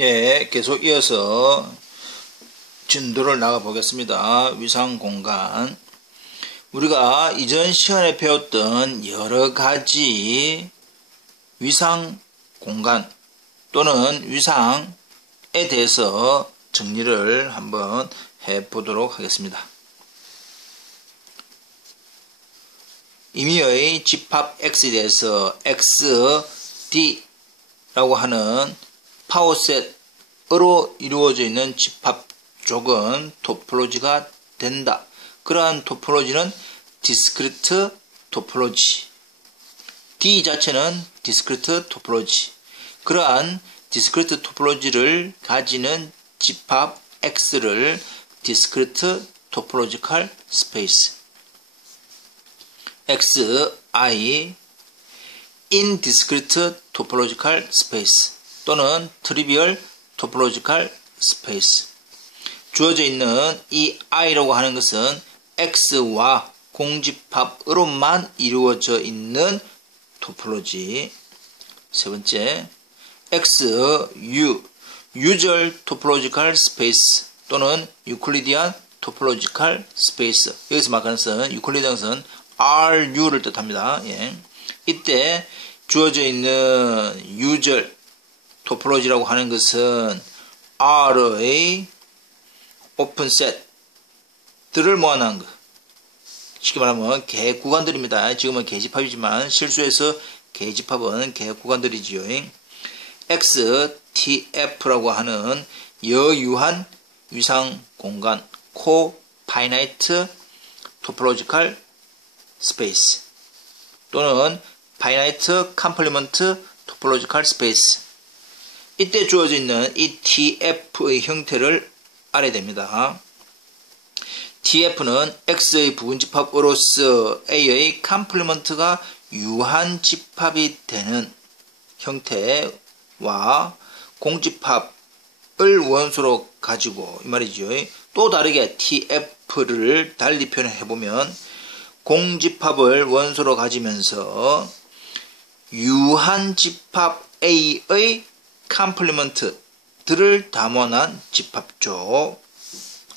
예, 계속 이어서 진도를 나가 보겠습니다. 위상 공간. 우리가 이전 시간에 배웠던 여러 가지 위상 공간 또는 위상에 대해서 정리를 한번 해 보도록 하겠습니다. 임의의 집합 X에 대해서 XD라고 하는 파워셋으로 이루어져 있는 집합 쪽은 토폴로지가 된다. 그러한 토폴로지는 디스크리트 토폴로지. D 자체는 디스크리트 토폴로지. 그러한 디스크리트 토폴로지를 가지는 집합 X를 디스크리트 토폴로지컬 스페이스 XI indiscrete topological space 또는 trivial topological space. 주어져 있는 이 I라고 하는 것은 X와 공집합으로만 이루어져 있는 토폴로지. 세 번째, XU usual topological space 또는 Euclidean topological space. 여기서 말하는 것은 유클리드의 것은 RU를 뜻합니다. 예. 이때 주어져 있는 usual 토폴로지라고 하는 것은 R의 오픈셋들을 모아놓은 것. 쉽게 말하면 계획구간들입니다. 지금은 계집합이지만 실수해서 계집합은 계획구간들이지요. XTF라고 하는 여유한 위상공간 코파이나이트 토폴로지컬 스페이스 또는 파이나이트 컴플리먼트 토폴로지컬 스페이스. 이때 주어져 있는 이 TF의 형태를 알아야 됩니다. TF는 X의 부분집합으로서 A의 컴플리먼트가 유한집합이 되는 형태와 공집합을 원소로 가지고 이 말이죠. 또 다르게 TF를 달리 표현해보면 공집합을 원소로 가지면서 유한집합 A의 컴플리먼트들을 담원한 집합쪽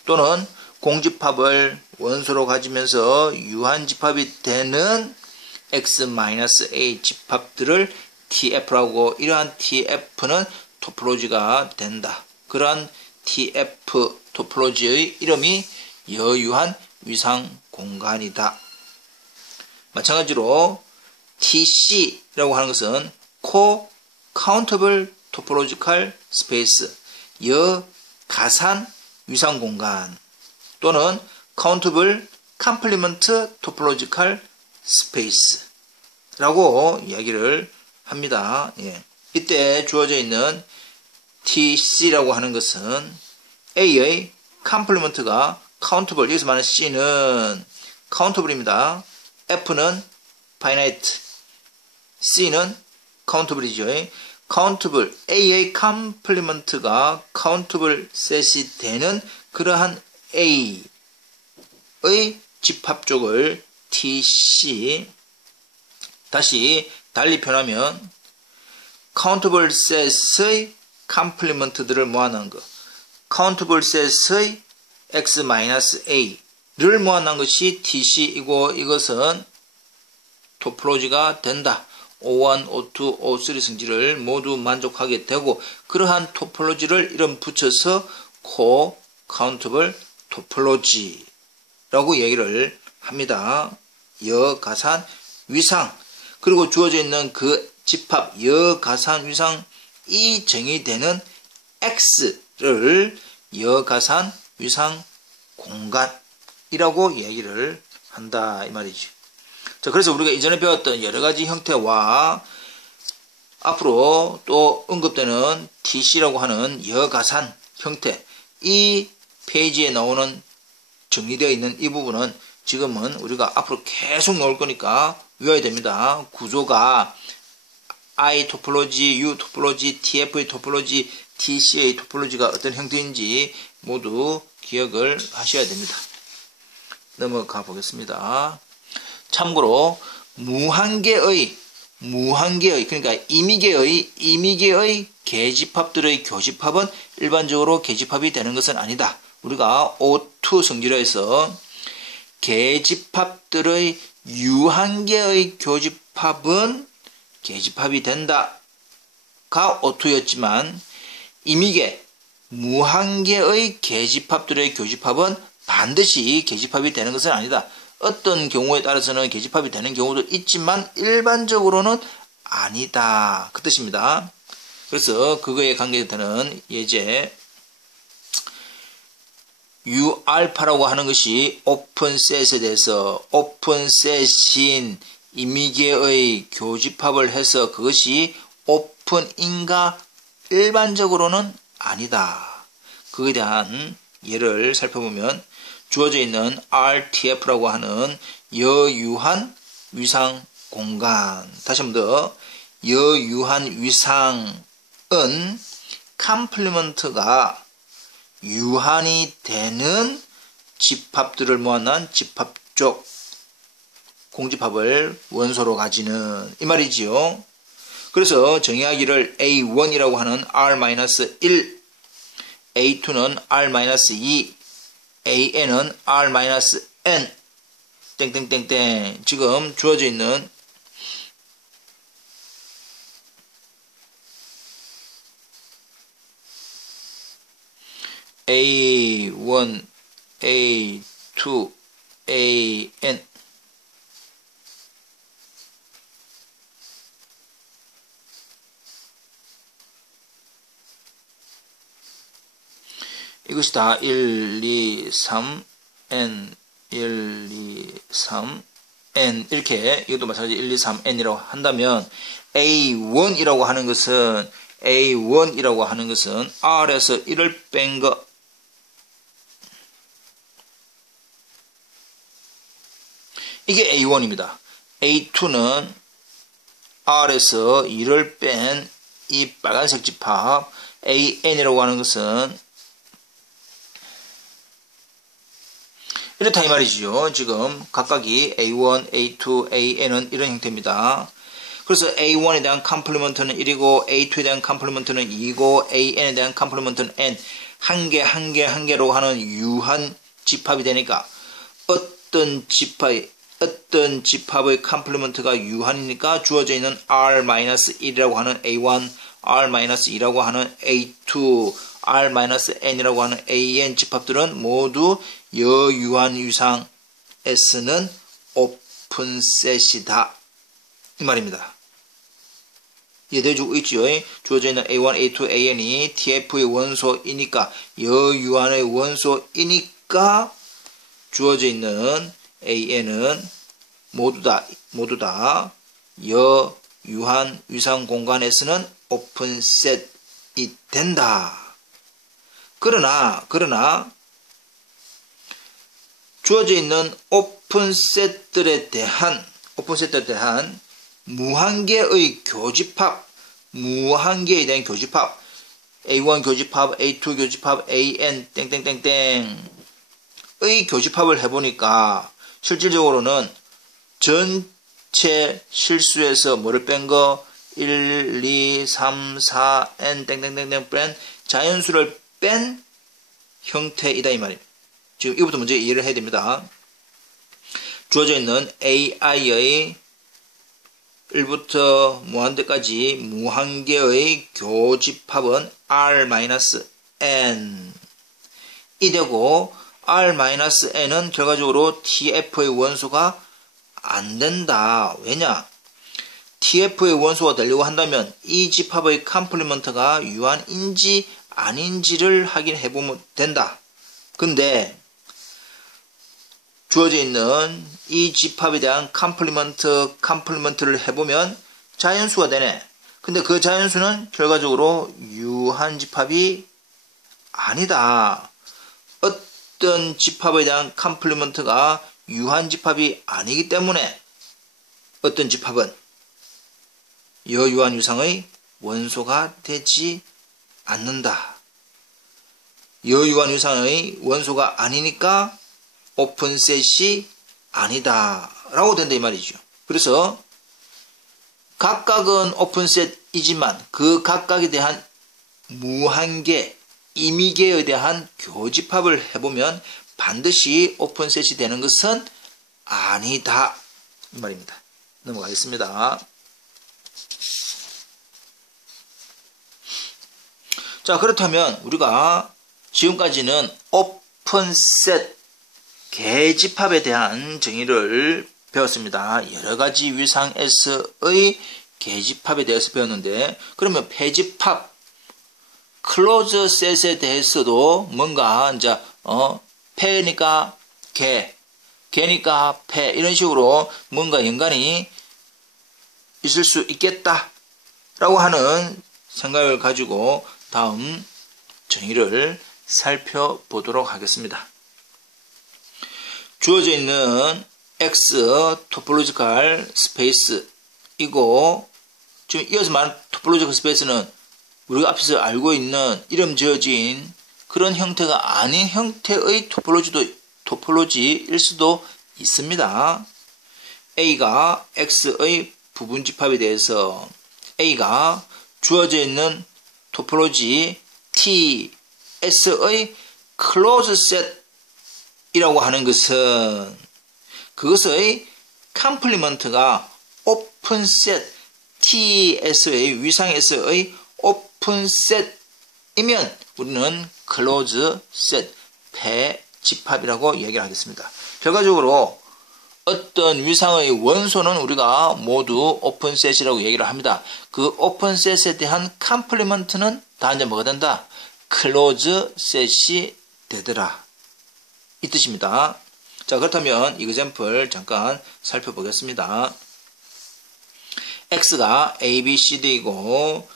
또는 공집합을 원소로 가지면서 유한집합이 되는 X-A 집합들을 TF라고, 이러한 TF는 토폴로지가 된다. 그러한 TF 토폴로지의 이름이 여유한 위상 공간이다. 마찬가지로 TC라고 하는 것은 Co-Countable Topological Space, 여가산 위상 공간 또는 Countable Complement Topological Space라고 이야기를 합니다. 예. 이때 주어져 있는 TC라고 하는 것은 A의 컴플리먼트가 countable, 여기서 말하는 C는 countable입니다. F는 finite, C는 countable이죠. countable, A의 컴플리먼트가 countable 셋이 되는 그러한 A의 집합쪽을 TC, 다시 달리 표현하면 countable 셋의 컴플리먼트들을 모아놓은 것, countable 셋의 X-A를 모아놓은 것이 TC이고, 이것은 토폴로지가 된다. O1, O2, O3 성질을 모두 만족하게 되고, 그러한 토폴로지를 이름 붙여서 Co-Countable Topology라고 얘기를 합니다. 여가산 위상, 그리고 주어져 있는 그 집합 여가산 위상이 정의되는 X를 여가산 위상 공간이라고 얘기를 한다 이 말이죠. 자, 그래서 우리가 이전에 배웠던 여러 가지 형태와 앞으로 또 언급되는 TC라고 하는 여가산 형태, 이 페이지에 나오는 정리되어 있는 이 부분은 지금은 우리가 앞으로 계속 나올 거니까 외워야 됩니다. 구조가 I 토폴로지, U 토폴로지, TF의 토폴로지, TC의 토폴로지가 어떤 형태인지 모두 기억을 하셔야 됩니다. 넘어가 보겠습니다. 참고로 무한개의 무한계의, 그러니까 임의계의 계집합들의 교집합은 일반적으로 계집합이 되는 것은 아니다. 우리가 O2 성질에서 계집합들의 유한계의 교집합은 계집합이 된다가 O2였지만 임의계, 무한계의 계집합들의 교집합은 반드시 계집합이 되는 것은 아니다. 어떤 경우에 따라서는 계집합이 되는 경우도 있지만 일반적으로는 아니다. 그 뜻입니다. 그래서 그거에 관계되는 예제 U알파라고 하는 것이 오픈셋에 대해서 오픈셋인 임의계의 교집합을 해서 그것이 오픈인가 일반적으로는 아니다. 그에 대한 예를 살펴보면 주어져 있는 RTF라고 하는 여유한 위상 공간. 다시 한 번 더. 여유한 위상은 컴플리먼트가 유한이 되는 집합들을 모아놓은 집합적 공집합을 원소로 가지는 이 말이지요. 그래서 정의하기를 A1이라고 하는 R-1, A2는 R-2, AN은 R-N 땡땡땡땡 지금 주어져 있는 A1, A2, AN 이것이 다 1, 2, 3, N, 1, 2, 3, N 이렇게 이것도 마찬가지 1, 2, 3, N이라고 한다면 A1이라고 하는 것은 R에서 1을 뺀 거 이게 A1입니다. A2는 R에서 2를 뺀 이 빨간색 집합 AN이라고 하는 것은 이렇다 이 말이죠. 지금 각각이 A1, A2, AN은 이런 형태입니다. 그래서 A1에 대한 컴플리먼트는 1이고 A2에 대한 컴플리먼트는 2이고 AN에 대한 컴플리먼트는 N 한 개로 하는 유한 집합이 되니까 어떤 집합의 컴플리먼트가 유한이니까 주어져 있는 R-1이라고 하는 A1, R-2라고 하는 A2, R-N이라고 하는 AN 집합들은 모두 여유한 위상 S는 오픈셋이다. 이 말입니다. 이해되어주고 있죠? 주어져 있는 A1, A2, AN이 TF의 원소이니까 여유한의 원소이니까 주어져 있는 AN은 모두 다 여유한 위상 공간 S는 오픈셋이 된다. 그러나 주어져 있는 오픈셋들에 대한 무한계의 교집합, 무한계에 대한 교집합, A1 교집합, A2 교집합, AN 땡땡땡땡의 교집합을 해보니까 실질적으로는 전체 실수에서 뭐를 뺀 거? 1, 2, 3, 4, N 땡땡땡땡 뺀 자연수를 뺀 형태이다 이 말입니다. 지금 이것부터 먼저 이해를 해야 됩니다. 주어져 있는 AI의 1부터 무한대까지 무한계의 교집합은 R-N 이 되고 R-N은 결과적으로 TF의 원소가 안 된다. 왜냐? TF의 원소가 되려고 한다면 이 집합의 컴플리먼트가 유한인지 아닌지를 확인해 보면 된다. 근데 주어져 있는 이 집합에 대한 컴플리먼트를 해보면 자연수가 되네. 근데 그 자연수는 결과적으로 유한 집합이 아니다. 어떤 집합에 대한 컴플리먼트가 유한 집합이 아니기 때문에 어떤 집합은 여유한 위상의 원소가 되지 않는다. 여유한 위상의 원소가 아니니까 오픈셋이 아니다 라고 된다 이 말이죠. 그래서 각각은 오픈셋이지만 그 각각에 대한 무한계, 임의계에 대한 교집합을 해보면 반드시 오픈셋이 되는 것은 아니다. 이 말입니다. 넘어가겠습니다. 자, 그렇다면 우리가 지금까지는 오픈셋 계집합에 대한 정의를 배웠습니다. 여러가지 위상에서의 계집합에 대해서 배웠는데, 그러면 폐집합, 클로즈 셋에 대해서도 뭔가 이제 폐니까 개, 개니까 폐, 이런 식으로 뭔가 연관이 있을 수 있겠다라고 하는 생각을 가지고 다음 정의를 살펴보도록 하겠습니다. 주어져 있는 X 토폴로지컬 스페이스이고, 지금 이어서 말한 토폴로지컬 스페이스는 우리가 앞에서 알고 있는 이름 지어진 그런 형태가 아닌 형태의 토폴로지일 수도 있습니다. A가 X의 부분집합에 대해서 A가 주어져 있는 토폴로지 TS의 클로즈 셋이라고 하는 것은 그것의 컴플리먼트가 오픈셋 TS의 위상에서의 오픈셋이면 우리는 클로즈 셋 폐집합이라고 얘기를 하겠습니다. 결과적으로 어떤 위상의 원소는 우리가 모두 오픈셋이라고 얘기를 합니다. 그 오픈셋에 대한 컴플리먼트는 다 이제 뭐가 된다? 클로즈 셋이 되더라. 이 뜻입니다. 자, 그렇다면 이그젬플 잠깐 살펴보겠습니다. X가 A, B, C, D이고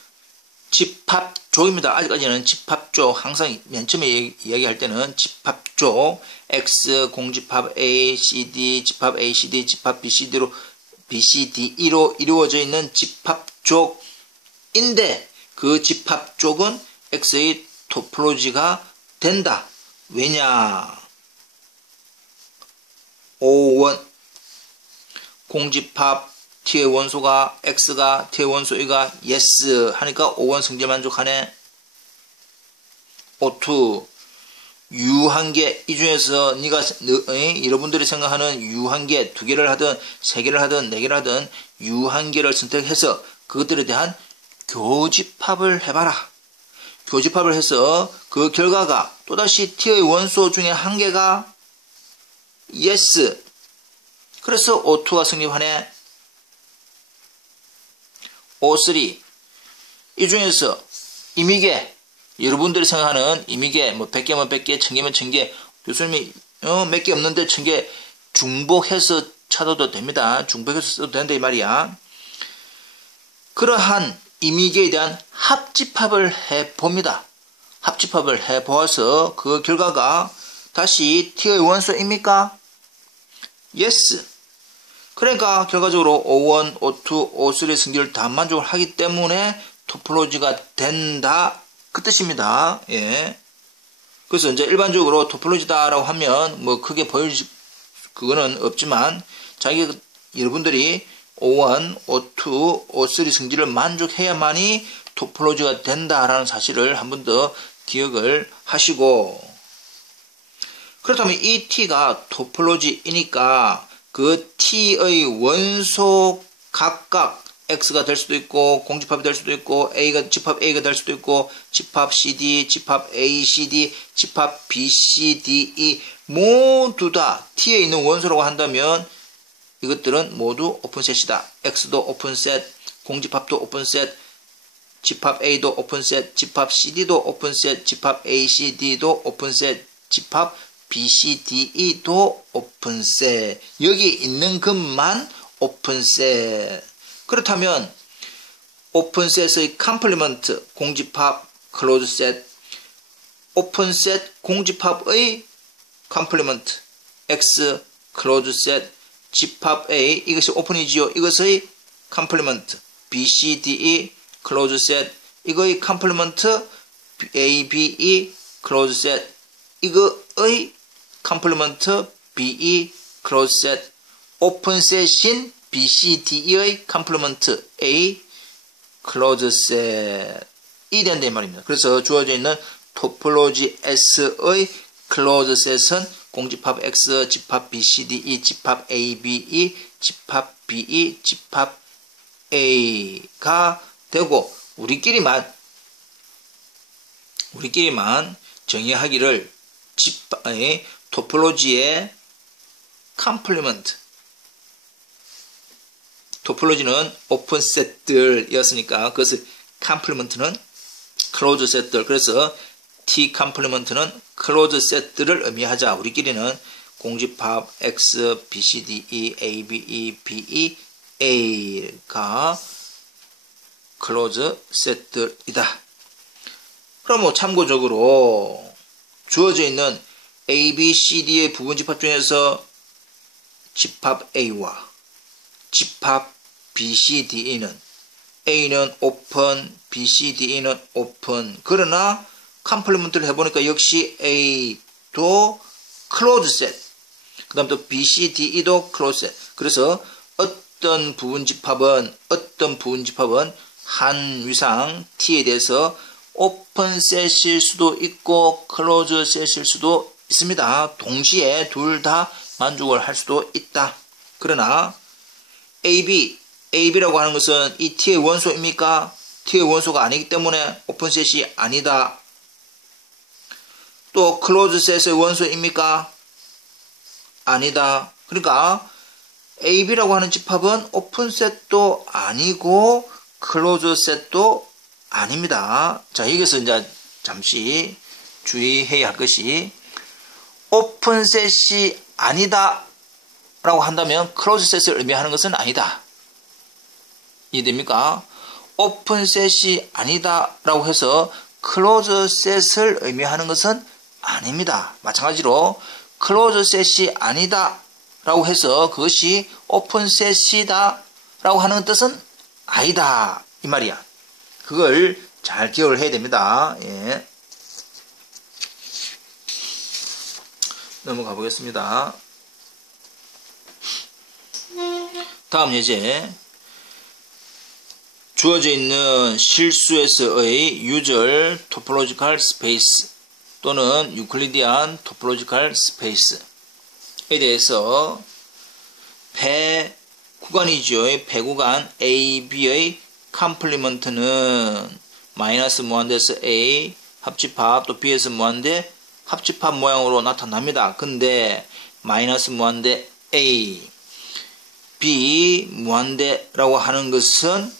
집합족입니다. 아직까지는 집합족, 항상 맨 처음에 이야기할 때는 집합족 X 공집합 A, C, D, 집합 A, C, D, 집합 B, C, D로 B, C, D, E로 이루어져 있는 집합족인데 그 집합족은 X의 토폴로지가 된다. 왜냐? O1 공집합 T의 원소가 X가 T의 원소이가 yes 하니까 O1 성질 만족하네. O2 유한계, 이 중에서 여러분들이 생각하는 유한계, 2개를 하든 3개를 하든 4개를 하든 유한계를 선택해서 그것들에 대한 교집합을 해봐라. 교집합을 해서 그 결과가 또다시 T의 원소 중에 한 개가 yes. 그래서 O2가 성립하네. O3 이 중에서 임의계, 여러분들이 생각하는 임의계, 뭐 100개면 100개, 1000개면 1000개, 교수님이 몇 개 없는데 1000개 중복해서 찾아도 됩니다. 중복해서 써도 된다 이 말이야. 그러한 임의계에 대한 합집합을 해봅니다. 합집합을 해보아서 그 결과가 다시 T의 원소입니까? yes. 그러니까 결과적으로 O1, O2, O3 성질을 다 만족을 하기 때문에 토폴로지가 된다. 그 뜻입니다. 예. 그래서 이제 일반적으로 토폴로지다라고 하면 뭐 크게 보일 그거는 없지만 여러분들이 O1, O2, O3 성질을 만족해야만이 토폴로지가 된다라는 사실을 한 번 더 기억을 하시고, 그렇다면 이 T가 토폴로지이니까 그 T의 원소 각각 X가 될 수도 있고 공집합이 될 수도 있고 집합 A가 될 수도 있고 집합 CD, 집합 A, CD, 집합 B, C, D, E 모두 다 T에 있는 원소라고 한다면 이것들은 모두 오픈셋이다. X도 오픈셋, 공집합도 오픈셋, 집합 A도 오픈셋, 집합 CD도 오픈셋, 집합 A, C, D도 오픈셋, 집합 B, C, D, E도 오픈셋. 여기 있는 것만 오픈셋. 그렇다면 오픈셋의 컴플리먼트 공집합 클로즈셋, 오픈셋 공집합의 컴플리먼트 X 클로즈셋, 집합 A 이것이 오픈이지요. 이것의 컴플리먼트 B, C, D, E 클로즈셋, 이거의 컴플리먼트 A, B, E 클로즈셋, 이거의 컴플리먼트 B, E 클로즈셋, 오픈셋인 B, C, D의 컴플리먼트 A 클로즈 셋이 된다 이 말입니다. 그래서 주어져 있는 토폴로지 S의 클로즈 셋은 공집합 X, 집합 B, C, D, E, 집합 A, B, E, 집합 B, E, 집합 A가 되고 우리끼리만 정의하기를 토폴로지의 컴플리먼트 토폴로지는 오픈 셋들이었으니까 그것을 컴플리먼트는 클로즈 셋들 그래서 T 컴플리먼트는 클로즈 셋들을 의미하자. 우리끼리는 공집합 X, B, C, D, E, A, B, E, B, E, A가 클로즈 셋들이다. 그럼 뭐 참고적으로 주어져 있는 A, B, C, D의 부분 집합 중에서 집합 A와 집합 B, C, D는 A는 오픈, B, C, D는 오픈. 그러나 컴플리먼트를 해보니까 역시 A도 클로즈 셋. 그 다음 또 B, C, D도 클로즈 셋. 그래서 어떤 부분 집합은 한 위상 T에 대해서 오픈 셋일 수도 있고 클로즈 셋일 수도 있습니다. 동시에 둘 다 만족을 할 수도 있다. 그러나 AB라고 하는 것은 이 T의 원소입니까? T의 원소가 아니기 때문에 오픈셋이 아니다. 또 클로즈 셋의 원소입니까? 아니다. 그러니까 AB라고 하는 집합은 오픈셋도 아니고 클로즈 셋도 아닙니다. 자, 여기서 이제 잠시 주의해야 할 것이 오픈셋이 아니다 라고 한다면 클로즈 셋을 의미하는 것은 아니다. 이해됩니까? 오픈셋이 아니다 라고 해서 클로즈 셋을 의미하는 것은 아닙니다. 마찬가지로 클로즈 셋이 아니다 라고 해서 그것이 오픈셋이다 라고 하는 뜻은 아니다 이 말이야. 그걸 잘 기억을 해야 됩니다. 예. 넘어가 보겠습니다. 다음 예제. 주어져 있는 실수에서의 유절 토폴로지컬 스페이스 또는 유클리디안 토폴로지컬 스페이스에 대해서 배 구간이죠. 배 구간 A, B의 컴플리먼트는 마이너스 무한대에서 A 합집합 또 B에서 무한대 합집합 모양으로 나타납니다. 근데 마이너스 무한대 A, B 무한대라고 하는 것은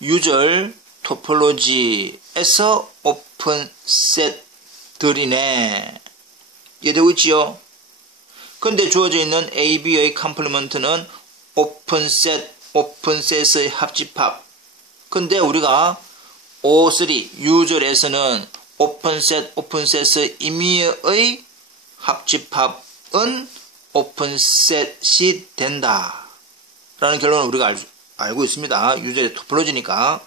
유절 토폴로지에서 오픈셋들이네. 이해되고 있지요? 근데 주어져 있는 A, B의 컴플리먼트는 오픈셋의 합집합. 근데 우리가 O3 유절에서는 오픈셋의 임의의 합집합은 오픈셋이 된다 라는 결론을 우리가 알고 있습니다. 유절의 토폴로지니까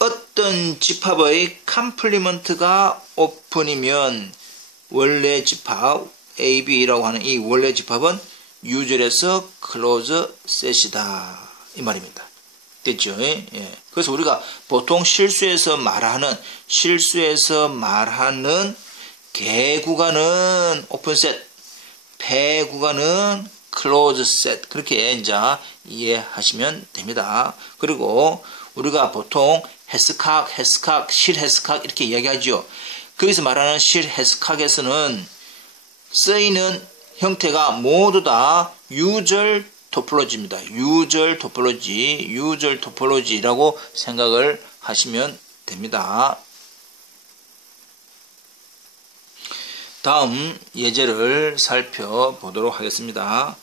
어떤 집합의 컴플리먼트가 오픈이면 원래 집합 AB라고 하는 이 원래 집합은 유절에서 클로즈 셋이다 이 말입니다. 됐죠? 예. 그래서 우리가 보통 실수에서 말하는 개 구간은 오픈셋, 배 구간은 클로즈셋 그렇게 이제 이해하시면 됩니다. 그리고 우리가 보통 해스칵, 실해스칵 이렇게 이야기하죠. 거기서 말하는 실해스칵에서는 쓰이는 형태가 모두 다 유절 토폴로지입니다. 유절 토폴로지라고 생각을 하시면 됩니다. 다음 예제를 살펴보도록 하겠습니다.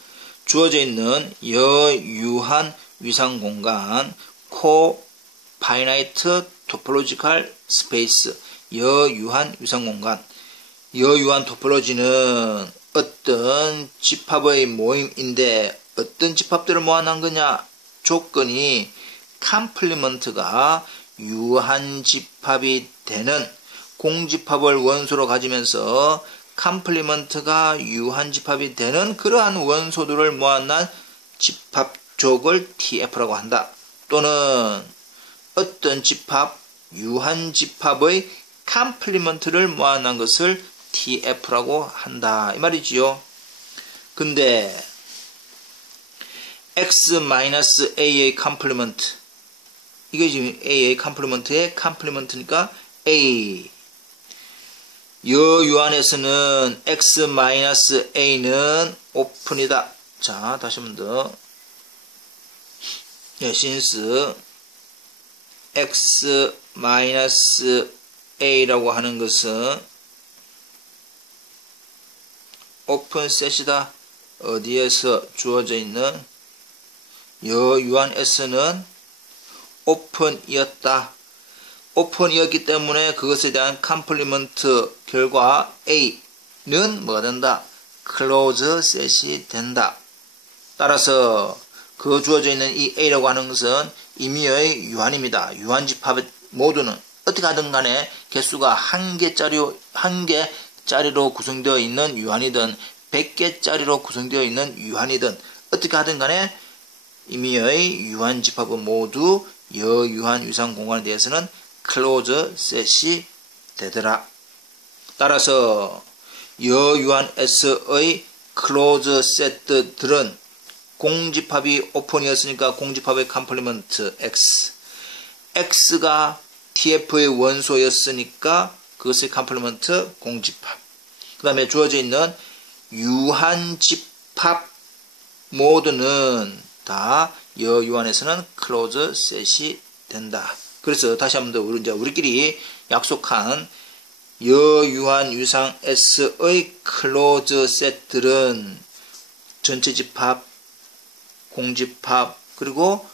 주어져 있는 여유한 위상 공간 코파이나이트 토폴로지컬 스페이스 여유한 위상 공간 여유한 토폴로지는 어떤 집합의 모임인데 어떤 집합들을 모아놓은 거냐? 조건이 컴플리먼트가 유한 집합이 되는 공집합을 원소로 가지면서 컴플리먼트가 유한 집합이 되는 그러한 원소들을 모아놓은 집합족을 TF라고 한다. 또는 어떤 집합, 유한 집합의 컴플리먼트를 모아놓은 것을 TF라고 한다. 이 말이지요. 근데 X-A의 컴플리먼트, 이게 지금 A의 컴플리먼트의 컴플리먼트니까 A. 여유한에서는 X-A는 오픈이다. 자, 다시 한 번 더. 예, since X-A라고 하는 것은 오픈셋이다. 어디에서 주어져 있는 여유한 S는 오픈이었다. 오픈이었기 때문에 그것에 대한 컴플리먼트 결과 A는 뭐가 된다? 클로즈 셋이 된다. 따라서 그 주어져 있는 이 A라고 하는 것은 임의의 유한입니다. 유한 집합의 모두는 어떻게 하든 간에 개수가 한 개짜리로 구성되어 있는 유한이든 100개짜리로 구성되어 있는 유한이든 어떻게 하든 간에 임의의 유한 집합은 모두 여유한 유상 공간에 대해서는 클로즈 셋이 되더라. 따라서 여유한 S의 클로즈 셋들은 공집합이 오픈이었으니까 공집합의 컴플리먼트 X. X가 TF의 원소였으니까 그것의 컴플리먼트 공집합. 그 다음에 주어져 있는 유한 집합 모두는 다 여유한에서는 클로즈 셋이 된다. 그래서 다시 한 번 더 우리끼리 약속한 여유한 유상 S의 클로즈 셋들은 전체 집합, 공집합, 그리고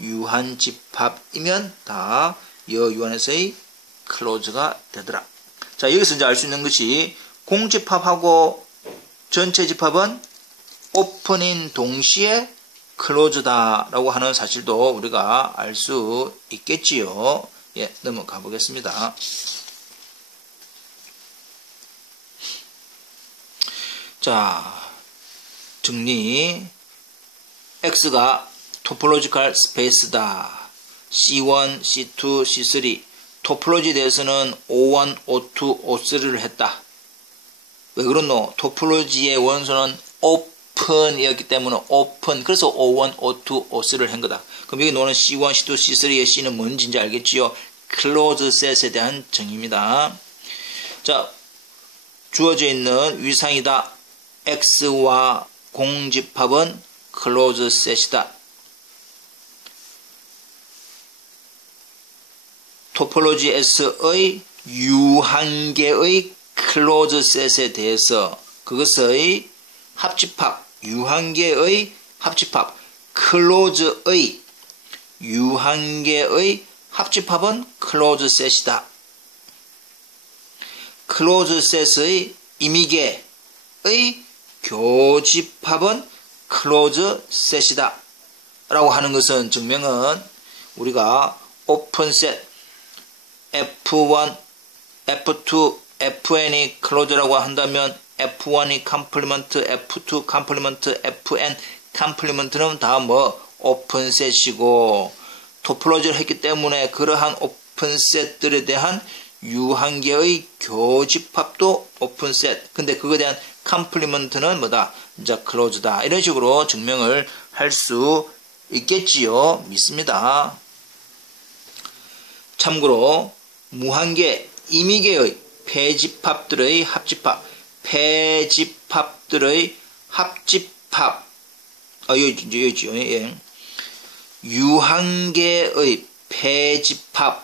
유한 집합이면 다 여유한에서의 클로즈가 되더라. 자, 여기서 이제 알 수 있는 것이 공집합하고 전체 집합은 오픈인 동시에 클로즈다라고 하는 사실도 우리가 알 수 있겠지요. 예, 넘어가 보겠습니다. 자, 정리. X가 토폴로지컬 스페이스다. C1, C2, C3. 토폴로지에 대해서는 O1, O2, O3를 했다. 왜 그렇노? 토폴로지의 원소는 오픈이었기 때문에 오픈. 그래서 O1, O2, O3를 한 거다. 그럼 여기 노는 C1, C2, C3의 C는 뭔지 이제 알겠지요? 클로즈 셋에 대한 정의입니다. 자, 주어져 있는 위상이다. X와 공집합은 클로즈 셋이다. 토폴로지 S의 유한계의 클로즈 셋에 대해서 그것의 합집합, 유한계의 합집합, 클로즈의 유한계의 합집합은 클로즈 셋이다. 클로즈 셋의 임의계의 교집합은 클로즈 셋이다. 라고 하는 것은 증명은 우리가 오픈셋 F1, F2, Fn이 클로즈라고 한다면 F1이 컴플리먼트, F2 컴플리먼트, Fn 컴플리먼트는 다 오픈셋이고 토폴로지를 했기 때문에 그러한 오픈셋들에 대한 유한계의 교집합도 오픈셋. 근데 그거에 대한 컴플리먼트는 뭐다? 이제 클로즈다. 이런 식으로 증명을 할 수 있겠지요. 믿습니다. 참고로 무한계, 임의계의 폐집합들의 합집합, 폐집합들의 합집합, 여기 있죠. 예. 유한계의 폐집합의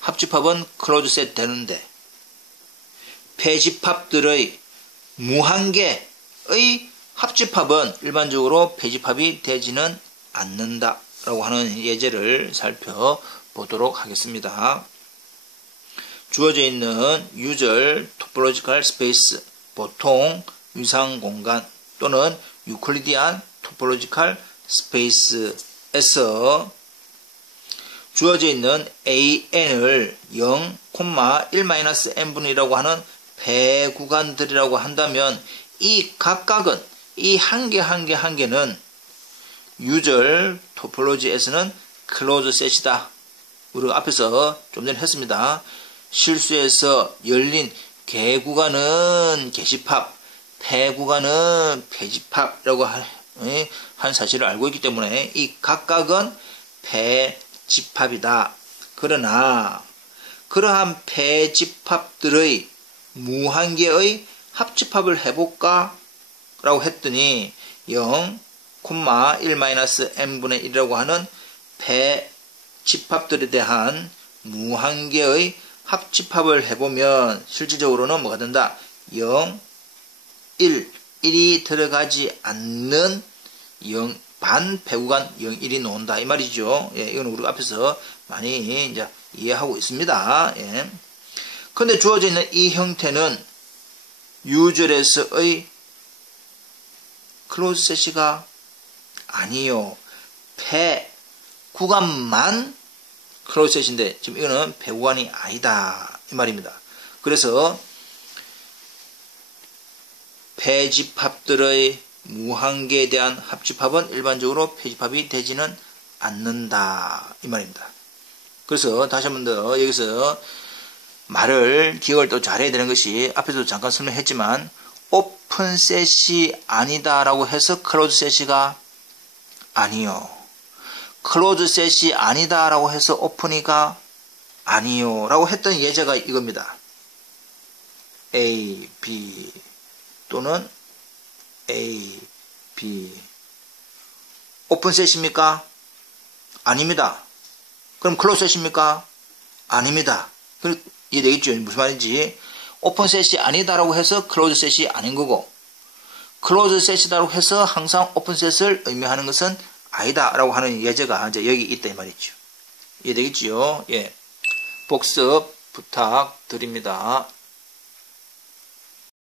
합집합은 클로즈 셋 되는데 폐집합들의 무한계의 합집합은 일반적으로 폐집합이 되지는 않는다 라고 하는 예제를 살펴보도록 하겠습니다. 주어져 있는 유절 토폴로지컬 스페이스, 보통 위상 공간 또는 유클리디안 토폴로지컬 스페이스에서 주어져 있는 AN을 0, 1-n분이라고 하는 배구간들이라고 한다면 이 각각은 이 한 개 한 개는 유절 토폴로지에서는 클로즈 셋이다. 우리가 앞에서 좀 전에 했습니다. 실수에서 열린 개구간은 개집합, 폐구간은 폐집합이라고 한 사실을 알고 있기 때문에 이 각각은 폐집합이다. 그러나 그러한 폐집합들의 무한계의 합집합을 해볼까? 라고 했더니 0,1-n분의 1이라고 하는 폐집합들에 대한 무한계의 합집합을 해보면 실질적으로는 뭐가 된다? 0, 1, 1이 들어가지 않는 반배구간 0, 1이 나온다. 이 말이죠. 예, 이건 우리가 앞에서 많이 이제 이해하고 있습니다. 예. 근데 주어져 있는 이 형태는 유절에서의 클로즈 셋이가 아니요. 폐 구간만 클로즈 셋인데 지금 이거는 배구간이 아니다. 이 말입니다. 그래서 폐집합들의 무한계에 대한 합집합은 일반적으로 폐집합이 되지는 않는다. 이 말입니다. 그래서 다시 한 번 더 여기서 말을 기억을 또 잘해야 되는 것이 앞에서도 잠깐 설명했지만 오픈셋이 아니다라고 해서 클로즈셋이가 아니요. 클로즈셋이 아니다라고 해서 오픈이가 아니요. 라고 했던 예제가 이겁니다. A, B 또는 A, B 오픈셋입니까? 아닙니다. 그럼 클로즈셋입니까? 아닙니다. 이해되겠죠? 무슨 말인지. 오픈셋이 아니다라고 해서 클로즈셋이 아닌 거고 클로즈셋이다라고 해서 항상 오픈셋을 의미하는 것은 아니다라고 하는 예제가 이제 여기 있다 이 말이죠. 이해되겠죠? 예. 복습 부탁드립니다.